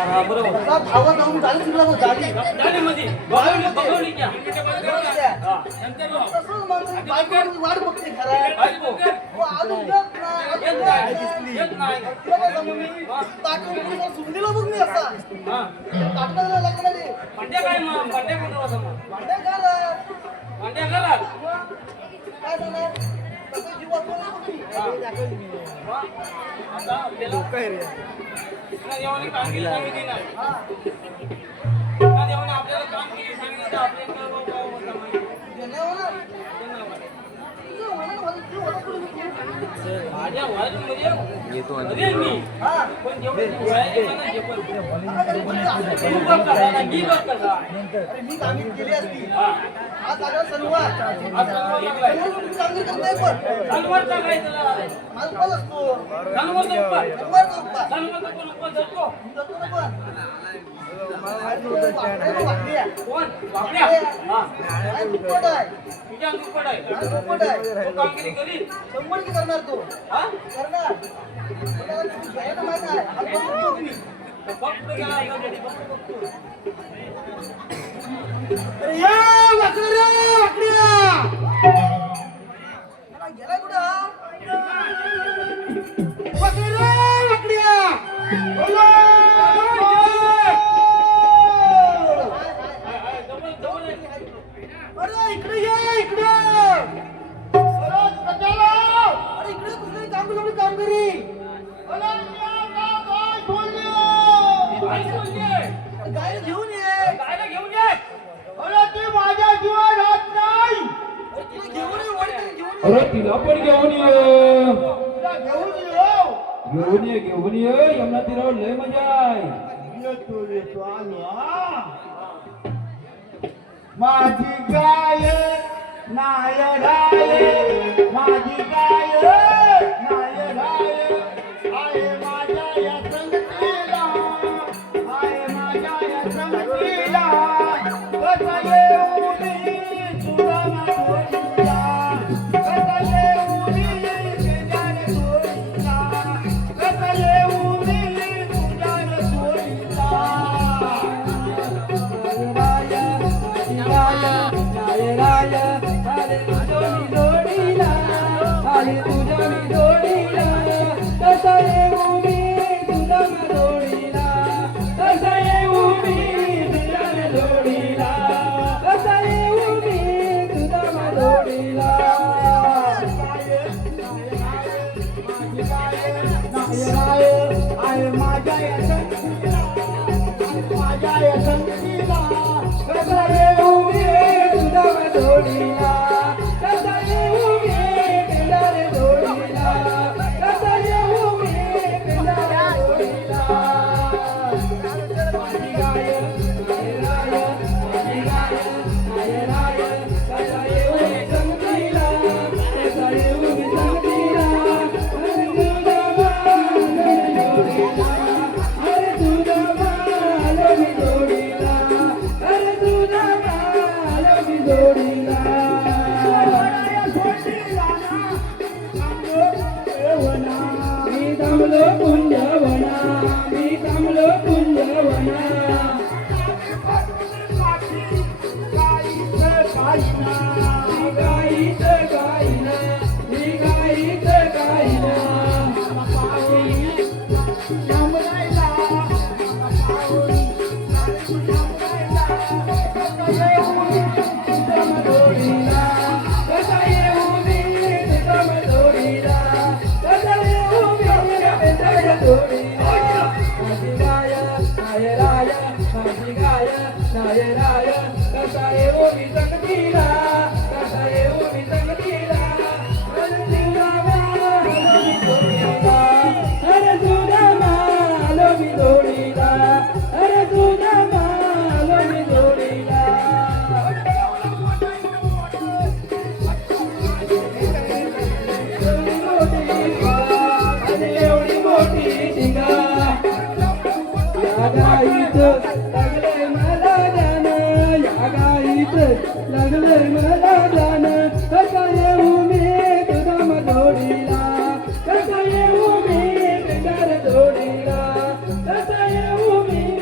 हा बरोबर धावत जाऊन झाली तुला झाली झाली मध्ये बघवली क्या हा तसं मग बायको वाट बघते घरात बायको अजून येत नाही सुंदीला बघ मी असा हा काटला लागले भांड्या काय मग भांड्या कोण होता मग भांड्या घाला भांड्या घरात काय झालं तसं जीव वाचवला आता आपल्याला देवाने कामगिरी सांगितली नाही देवाने आपल्याला कामगिरी सांगितली तर आपल्याला होता माहिती माझ्या वाईटमध्ये अरे मी पण मी कामगिरी केली असती आज आला सणवार चांगली करत नाही पण सणवारचा काय त्याला मालपाल असतो सणवारचा उपाय सणवारचा उपवास. सणवारचा पण उपाय धरतो जातो ना पण कोण बापड्या हा काय दुप्पट आहे तुझ्या दुप्पट आहे काय दुप्पट आहे तो कामगिरी करी 100 की करणार तो हा करणार तुला घ्यायला माहित आहे आपण बघतो की नाही. फक्त गेला बघतो अरे या वाकड्या रे वाकड्या मला गेलाय कुठं हा वाकड्या रे वाकड्या बोलो अरे इकडे ये इकडे अरे कशाला अरे इकडे कुठे काम करी गाय घेऊन ये गायला घेऊन ये अरे ते माझ्या जीवा राहत नाही अरे घेऊन ये वडील घेऊन अरे तिला पण घेऊन ये घेऊन ये यमुना तीरावर लय मजा आहे येतो आलो माझी गाय नाय माझी गाय नाय आहे माझ्या या संगतीला आहे माझ्या या संगतीला कसा येऊ मी तुला नागोरीला कसा येऊ मी तुझ्या नागोरीला कसा येऊ मी तुझ्या नागोरीला जोडीला कसा येऊ मी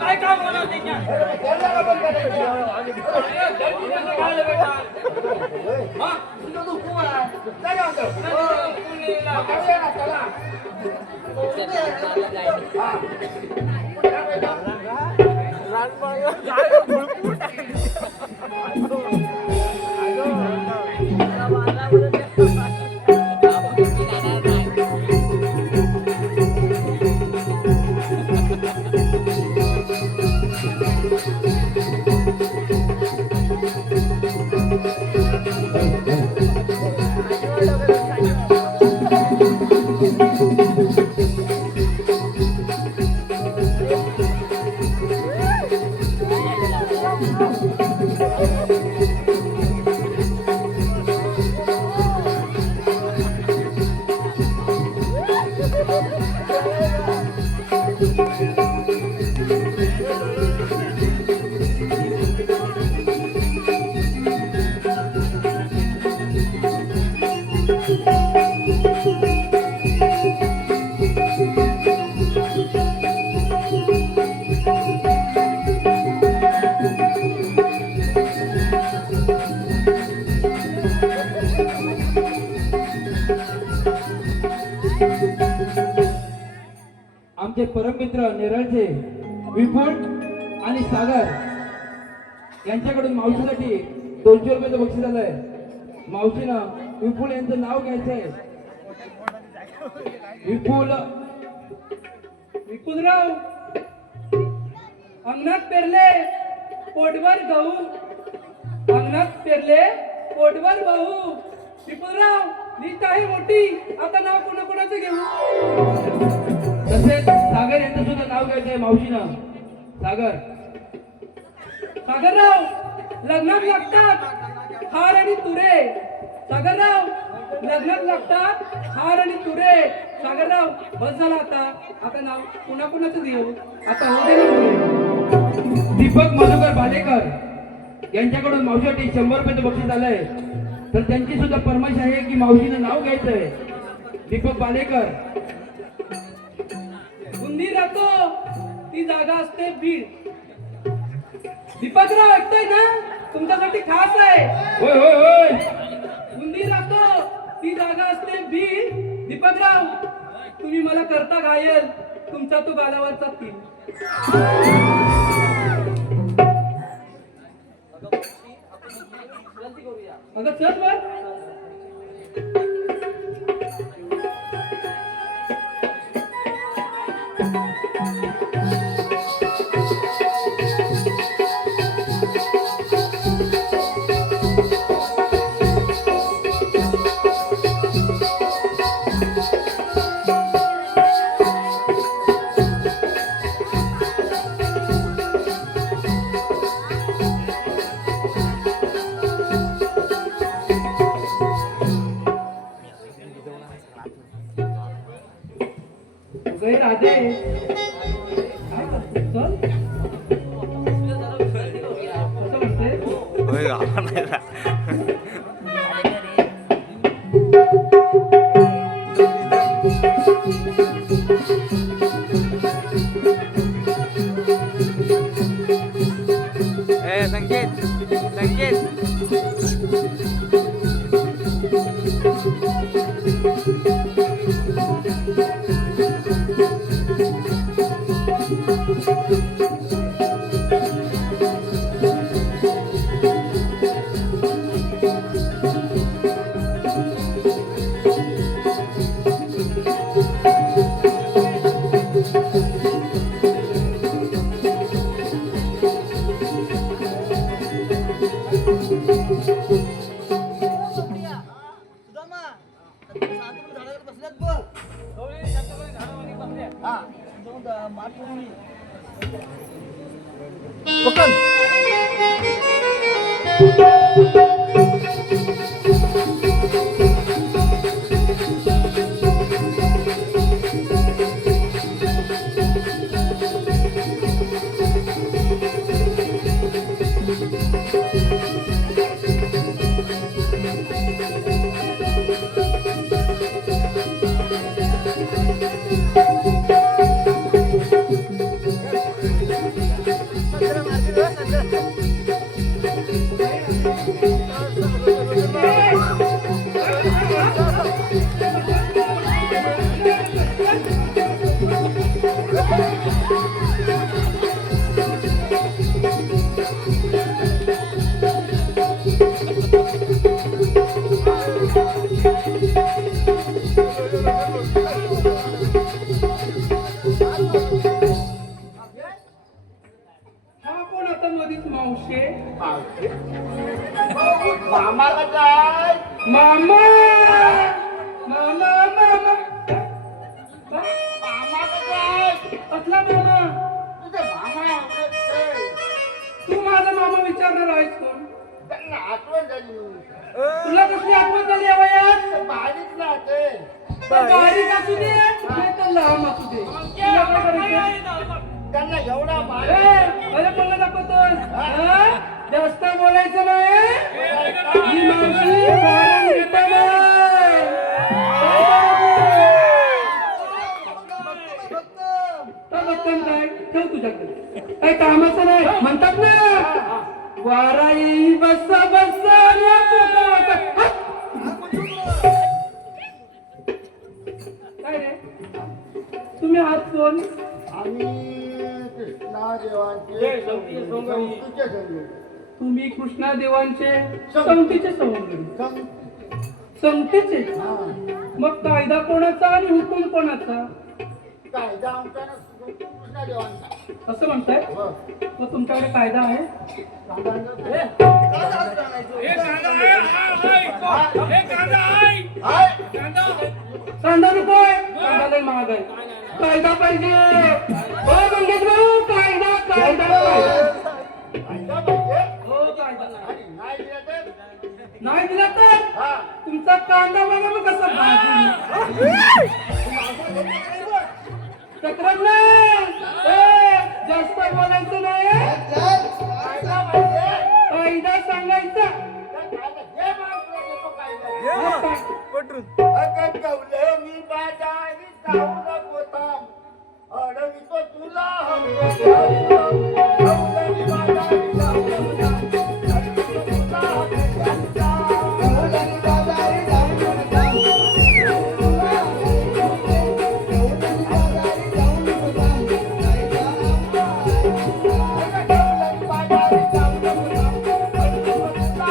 काय काम होणार त्याच्या आमचे परममित्र नेरळचे विपुल आणि सागर यांच्याकडून मावशीसाठी 200 रुपयाचं बक्षीस आलंय. मावशीनं विपुल यांचं नाव घ्यायचंय. विपुलराव अंगणात पेरले पोटभर गहू, अंगणात पेरले पोटभर गहू. विपुलराव लिस्ट आहे मोठी, आता नाव कोणाकोणाचं घेऊ? तसेच सागर यांचं सुद्धा नाव घ्यायचंय मावशीनं. सागरराव लग्नात लागतात हार आणि तुरे. सागरराव लग्नात लागतात हार आणि तुरे. सागरराव बस झाला आता नाव कोणाकोणाचं घेऊ? आता हो दे ना पुढे. दीपक मधुकर भालेकर यांच्याकडून मावशीसाठी 100 रुपयाचं बक्षीस आलंय. तर त्यांची सुद्धा फरमाईश आहे की मावशीनं नाव घ्यायचंय. दीपक भालेकर. बुंदी राहतो ती जागा असते बीड. दीपकराव ऐकताय ना, तुमच्यासाठी खास आहे. होय होय होय. बुंदी राहतो ती जागा असते बीड. दीपकराव तुम्ही मला करता घायल, तुमचा तो गालावरचा तीन. अगं चल बर. राधे चल संकेत संकेत हा कोण आता मधीच मावशे? मामा का काय मामा मामा मामा मामा का काय कसला मामा? तुझे मामा आवडत नाही. तू माझा मामा विचारणार आहेस कोण? त्यांना आठवण झाली तुला कसली आठवण झाली या वयात? बारीक ना ते बारीक असू दे नाही तर लांब असू दे तुला काय करायचं? त्यांना एवढा ए, बारीक अरे बोलला दाखवतोस हा? जास्त बोलायचं नाही ही मावशी कारण घेता नाही. तर बघतान काय ठेव तुझ्याकडे काही कामाचं नाही म्हणतात ना वाराई बस बस काय रे तुम्ही आहात कोण? आम्ही कृष्णा देवांचे संस्कृतीचे संगीत. तुम्ही कृष्णा देवांचे संगतीचे सवंगडी संगतीचे हा. मग कायदा कोणाचा आणि हुकूम कोणाचा कायदा आमचा ना कृष्णा देवांचा असं म्हणताय? बरं. मग तुमच्याकडे कायदा आहे? कांदा नको आहे कांदा लई महाग आहे कायदा पाहिजे हो मंगेश भाऊ कायदा कायदा कायदा कायदा पाहिजे हो कायदा आणि नाही दिला तर नाही दिला तर हा. तुमचा कांदा बघा मग कसा भाजून तक्रार नाही जास्त बोलायचं नाही कायदा पाहिजे कायदा सांगायचा हे मागं देतो कायदा. आता अगं गवले मी बाजारी जाऊ नको थांब. अडवितो तुला हक्क घ्यायचा. गवले मी बाजारी जाऊ नको थांब. अडवितो तुला हक्क घ्यायचा. गवले मी बाजारी जाऊ नको थांब. तुला हक्क घ्यायचा. गवले मी बाजारी जाऊ नको थांब. गवले मी बाजारी जाऊ नको थांब. अडवितो तुला हक्क घ्यायचा.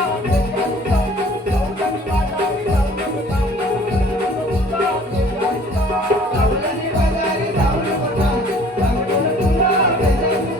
गवले मी बाजारी जाऊ नको थांब. तुला हक्क घ्यायचा. गवले मी बाजारी जाऊ नको थांब. अडवितो तुला हक्क घ्यायचा.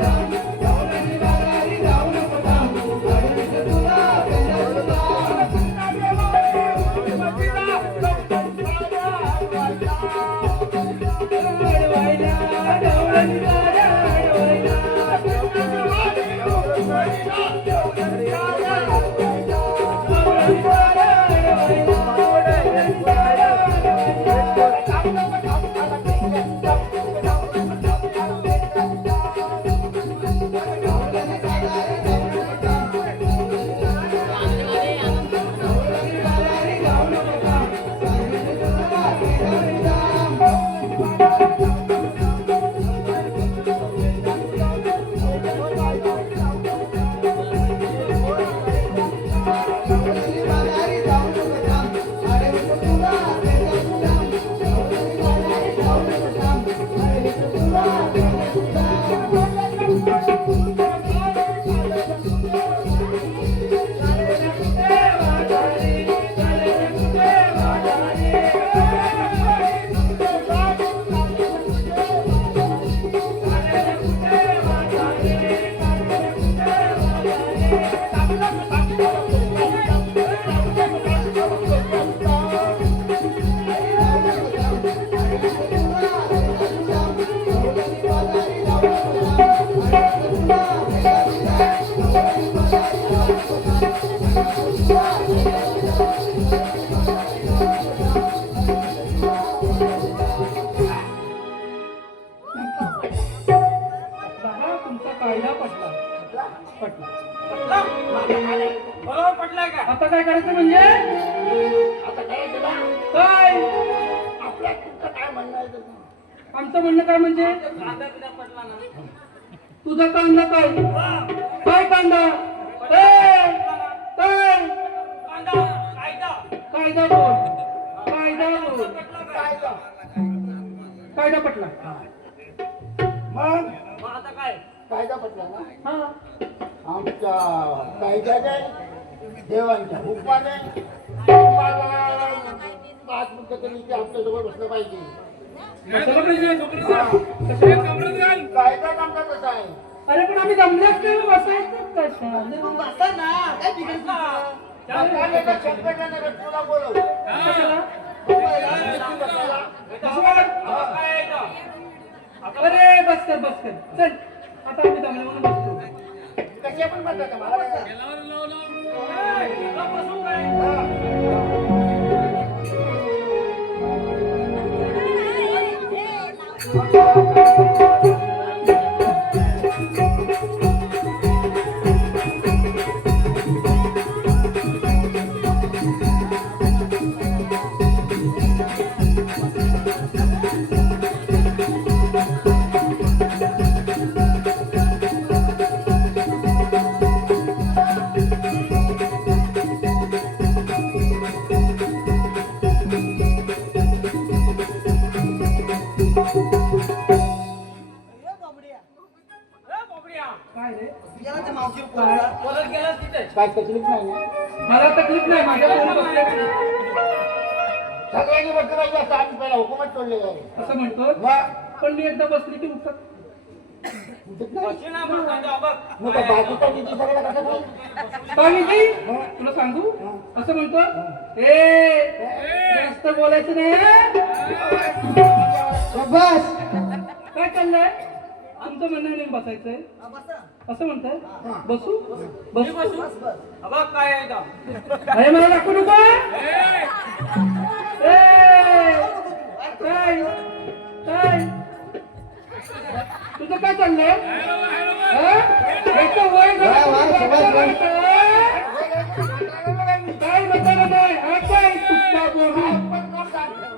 आमचं म्हणणं काय म्हणजे तुझा कांदा काय काय कांदा काय कायदा बोल कायदा बोल कायदा कायदा पटला मग आता काय कायदा पटला ना हा आमच्या कायद्याने देवांच्या हुकमाने तुम्हाला 5 मिनिटं तरी इथे आमच्याजवळ बसलं पाहिजे. बसायला पाहिजे. कायदा आमचा कसा आहे? अरे पण आम्ही जमल्याच नाही बसायचं कशा बसायला का शंकरने तुला बोलव अरे बस कर चल आता आम्ही जमल्या म्हणून बसतो कशी आपण म्हणतात मला काय रे बोलत गेला तिथे काय तकलीफ नाही ना? मला तकलीफ नाही माझ्या कोण बसले सगळ्यांनी बसलं पाहिजे असं आम्ही पहिला हुकूमच सोडले आहे. असं म्हणतो मग पण मी एकदा बसली की उठत उठत नाही. बशी ना मग कांदा बघ मग काय बाकीचा निधी सगळा कसा नाही? काय मी तुला सांगू असं म्हणतो ए जास्त बोलायचं नाही बस काय चाललंय तुमचं म्हणणं नाही बसायचंय असं म्हणताय बसू बसू बघ काय आहे इथं. अरे मला दाखवू नको काय काय तुझं काय चाललंय याचं वय काय म्हणताना नाही काय सुट्टा बोलू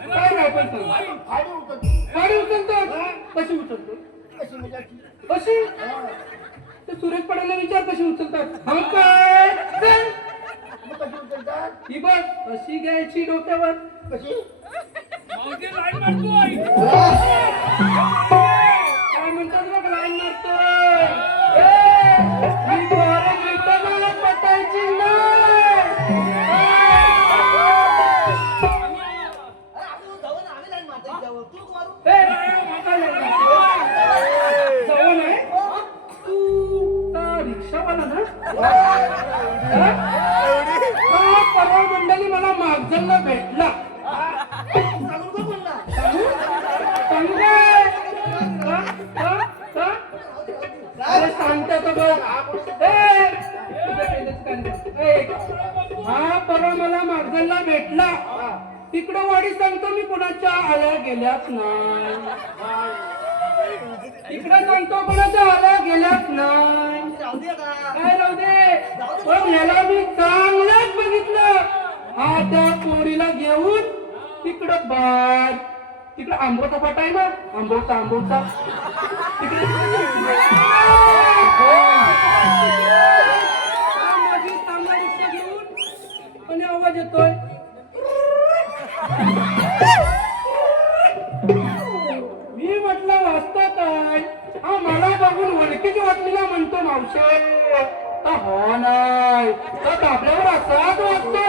काय नाही पण सांग खाली उतरते. गाडी उचलतो कशी उचलतो कशी म्हणजे अशी? कशी ते सुरेश पडेला विचार कशी उचलतात हा काय चल मग कशी उचलतात? ही बघ कशी घ्यायची डोक्यावर कशी? काय म्हणतात बघ लाईन मारतोय ही पोरं गिटारला पटायची जवळ आहे तू रिक्षावाला ना परवा मंडळी मला मागजलला भेटला सांगू काय? अरे सांगता तर बघ हा परवा मला मागजलला भेटला तिकडं वाडी सांगतो मी कोणाच्या आल्या गेल्याच नाही तिकडं सांगतो कोणाच्या आल्या गेल्याच नाही काय राहू दे पण ह्याला मी चांगलंच बघितलं हा त्या पोरीला घेऊन तिकडं बाय तिकडं आंबोचा फाटा आहे ना आंबोचा तिकडे माझी तांबडा रिक्षा घेऊन आणि आवाज येतोय मी म्हटलं वाचता काय हा मला बघून वळखीची वाटलेला म्हणतो मावशे हो नाही तर आपल्यावर असाच वाटतो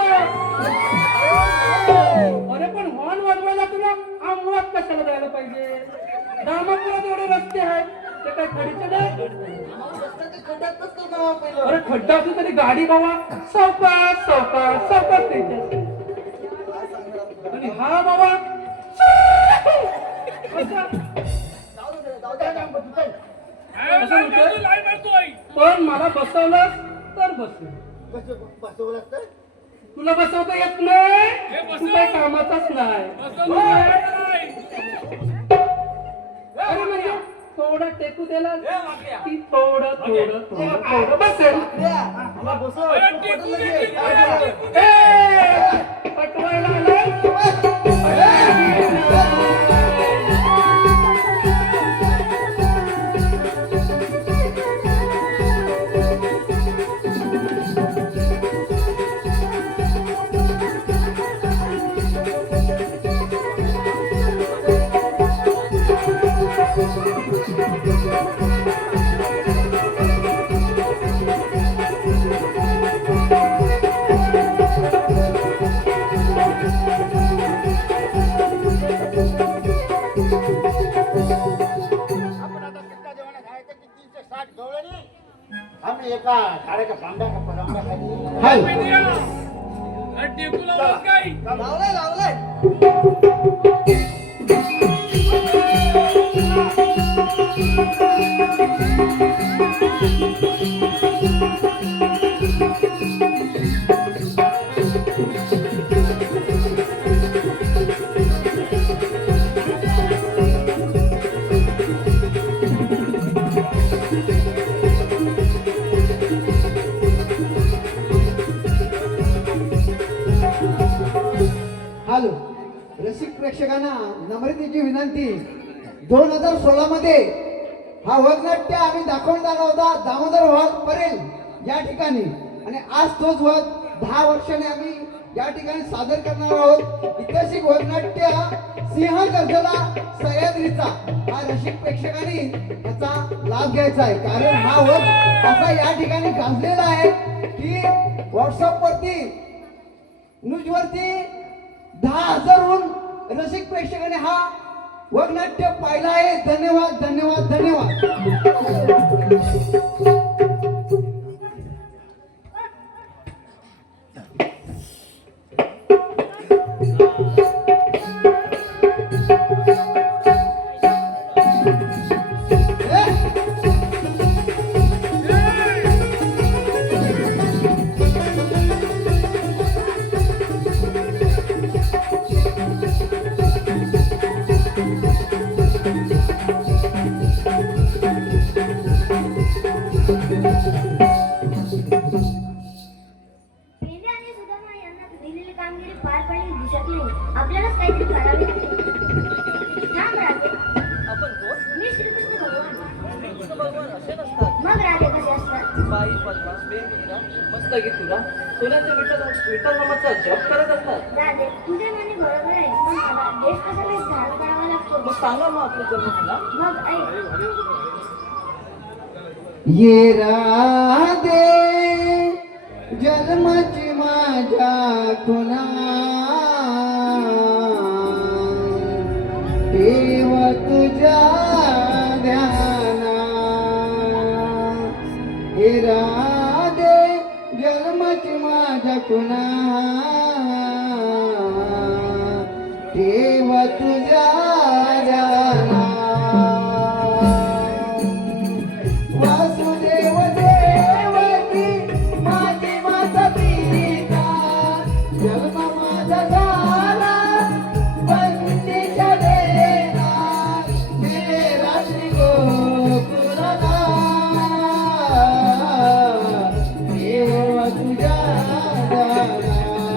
अरे पण हॉर्न वाजवायला तुला आंबवात कशाला जायला पाहिजे दामापुरात एवढे रस्ते आहेत ते काय खडीचे नाही अरे खड्डा असली तरी गाडी बाबा सावकाश द्यायची आणि हा बाबा पण मला बसवलं तर बसलं कसं बसवलं असतं? तुला बसवता येत नाही तू काय कामाचाच नाही अरे म्हणजे थोडं टेकू दिला की थोडं बसेल पटवायला आलाय खाली एका झाडाच्या पांब्या खाली हाल लावलंय लावलंय हॅलो रसिक प्रेक्षकांना नम्रतेची विनंती 2016 मध्ये हा वगनाट्य आम्ही दाखवून आला होता दामोदर वाघ परेल या ठिकाणी आणि आज तोच वग 10 वर्षाने आम्ही या ठिकाणी सादर करणार आहोत ऐतिहासिक वगनाट्य सिंह गर्जना सह्याद्रीचा हा रसिक प्रेक्षकांनी याचा लाभ घ्यायचा आहे कारण हा वग असा या ठिकाणी गाजलेला आहे की व्हॉट्सअप वरती न्यूज वरती 10,000हून रसिक प्रेक्षकांनी हा वगनाट्य पाहिला आहे धन्यवाद धन्यवाद धन्यवाद पेंडे आणि सुदामा यांना दिलेली कामगिरी पार पाडली दिसत नाही आपल्यालाच काहीतरी करावे लागेल थांब राधे आपण कोण मी श्रीकृष्ण भगवान कृष्ण भगवान असे नसतात मग राधे कसे असतात बाई पद्मा बेमीरा मस्तकी तुला सोन्याच्या विठ्ठल नामाचा जप करत असतात राधे तुझे म्हणणे बरोबर आहे पण मला देश कशाला धारण करावा लागतो मग सांगा मग आपलं जन्म तुला मग ऐक ये राधे जन्माची माझ्या खुना देव तुझ्या ध्याना हे राधे जन्माची माझ्या खुना देव तुझ्या ध्याना वासुदेव देवकी माझी माता पिता जन्म माझा झाला वंदीच्या देना मेरा श्री गोकुळला देव तुझ्या दाना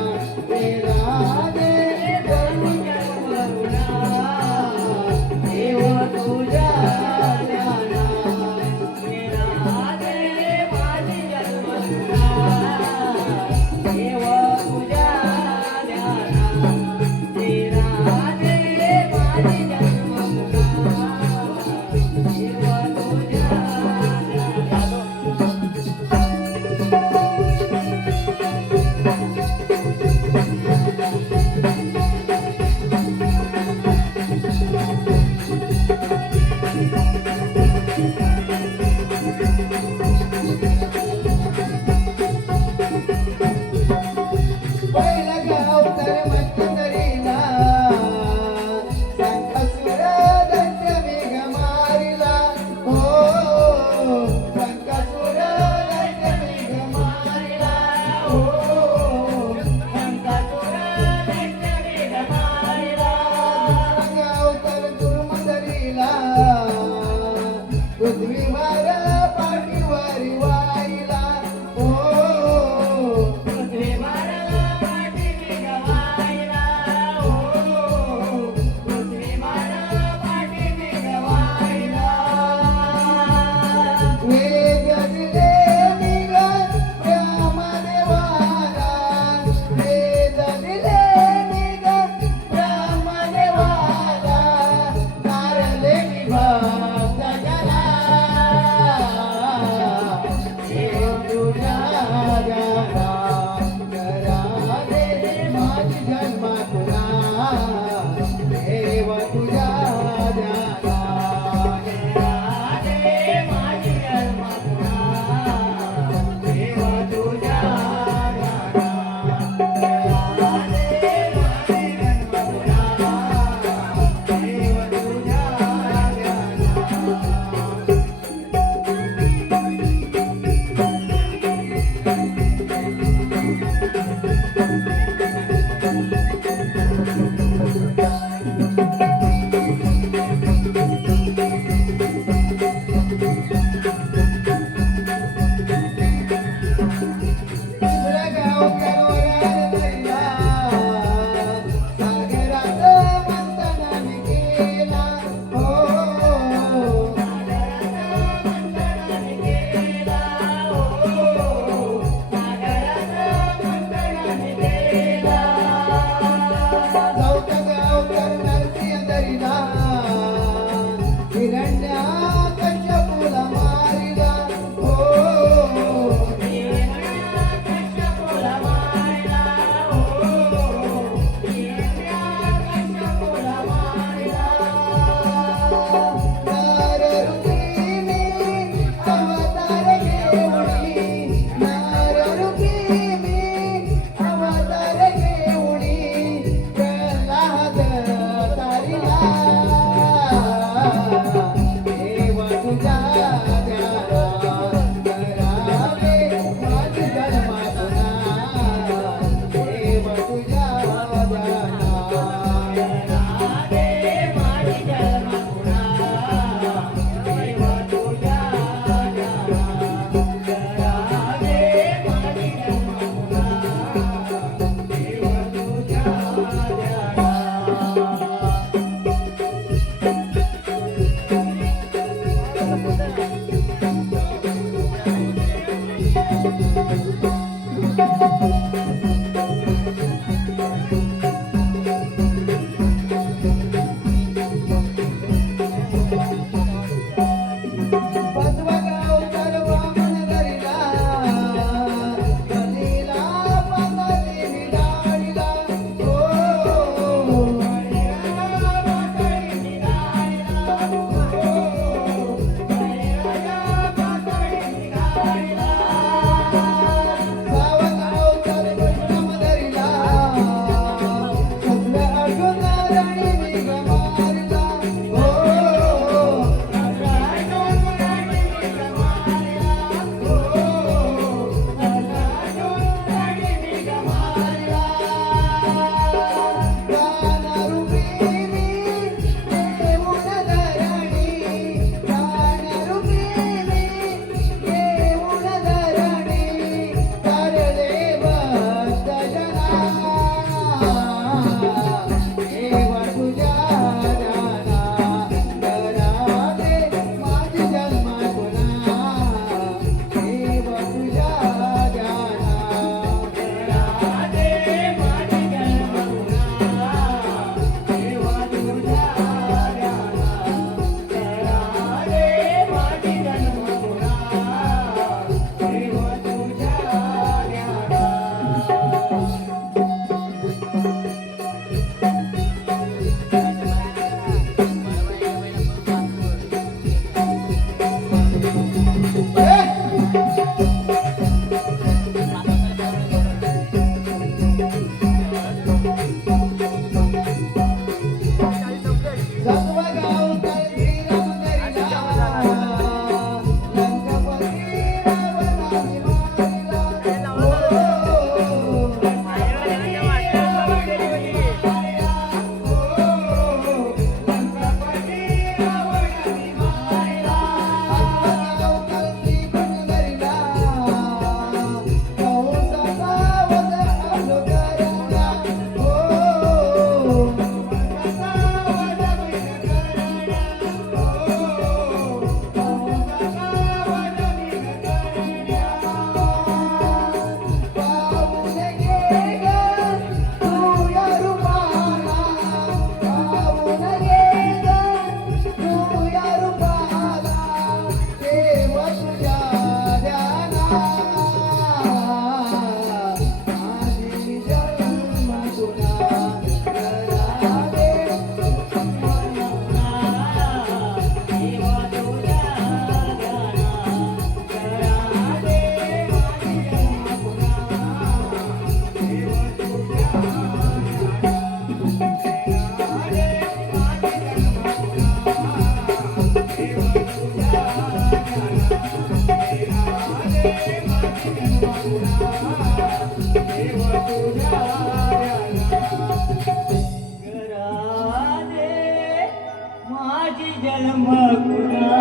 जन्म पुन्हा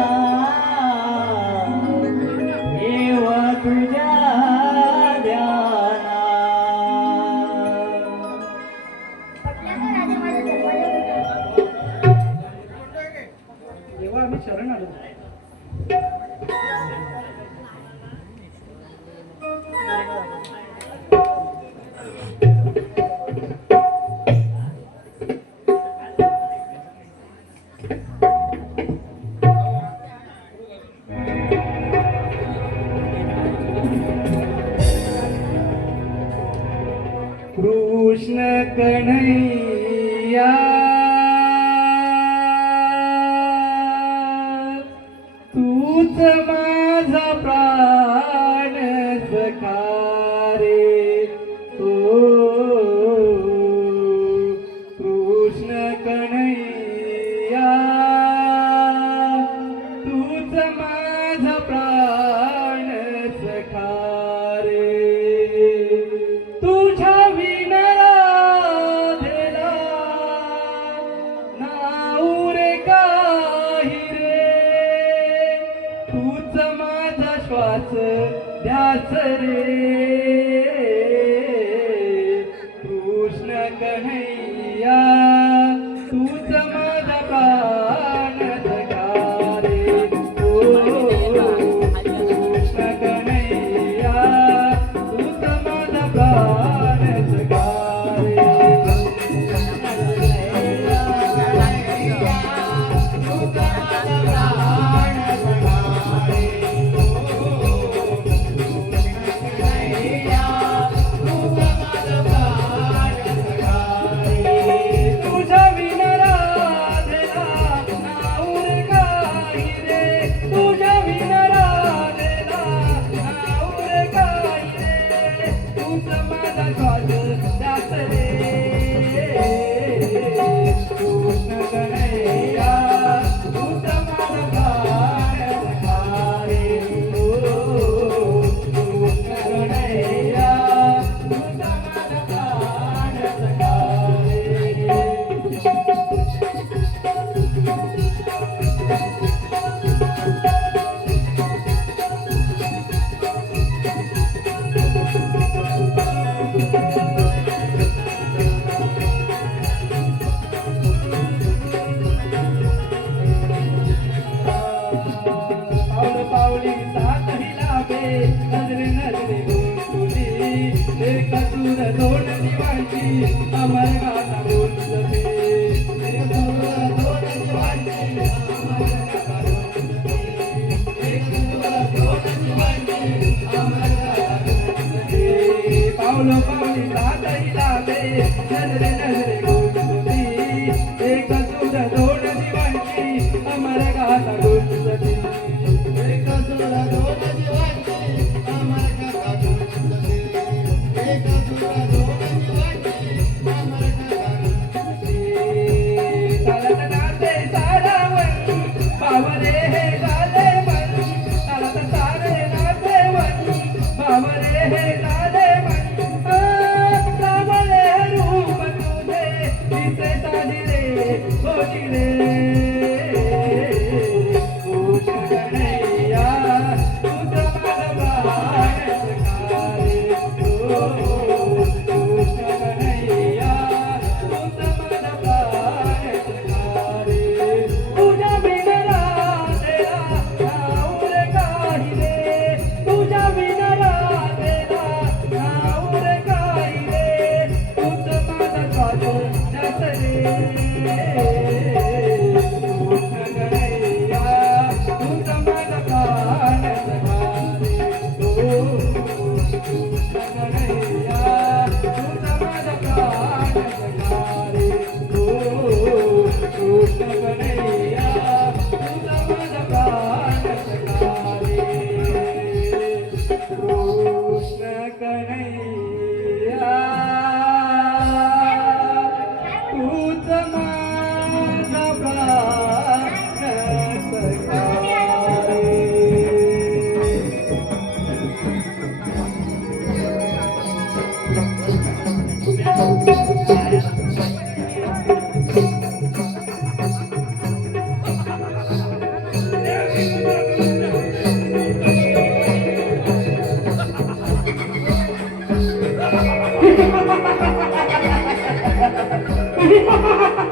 येव तुझ्या ध्याना. पटलं का राजा माझा जन्मला तेव्हा आम्ही शरण आलो. कृष्ण कन्हैया तूच माझा प्राण सखा रे. ओ कृष्ण कन्हैया तूच माझा प्राण सखा रे. तुझ्या विनरा देला नाऊ रे काही रे. तूच माझा श्वास ध्यास रे. कृष्ण कन्हैया तूच माझा प्राण जगा रे. ओ कृष्ण कन्हैया तूच माझा प्राण जगा रे. कृष्ण नाही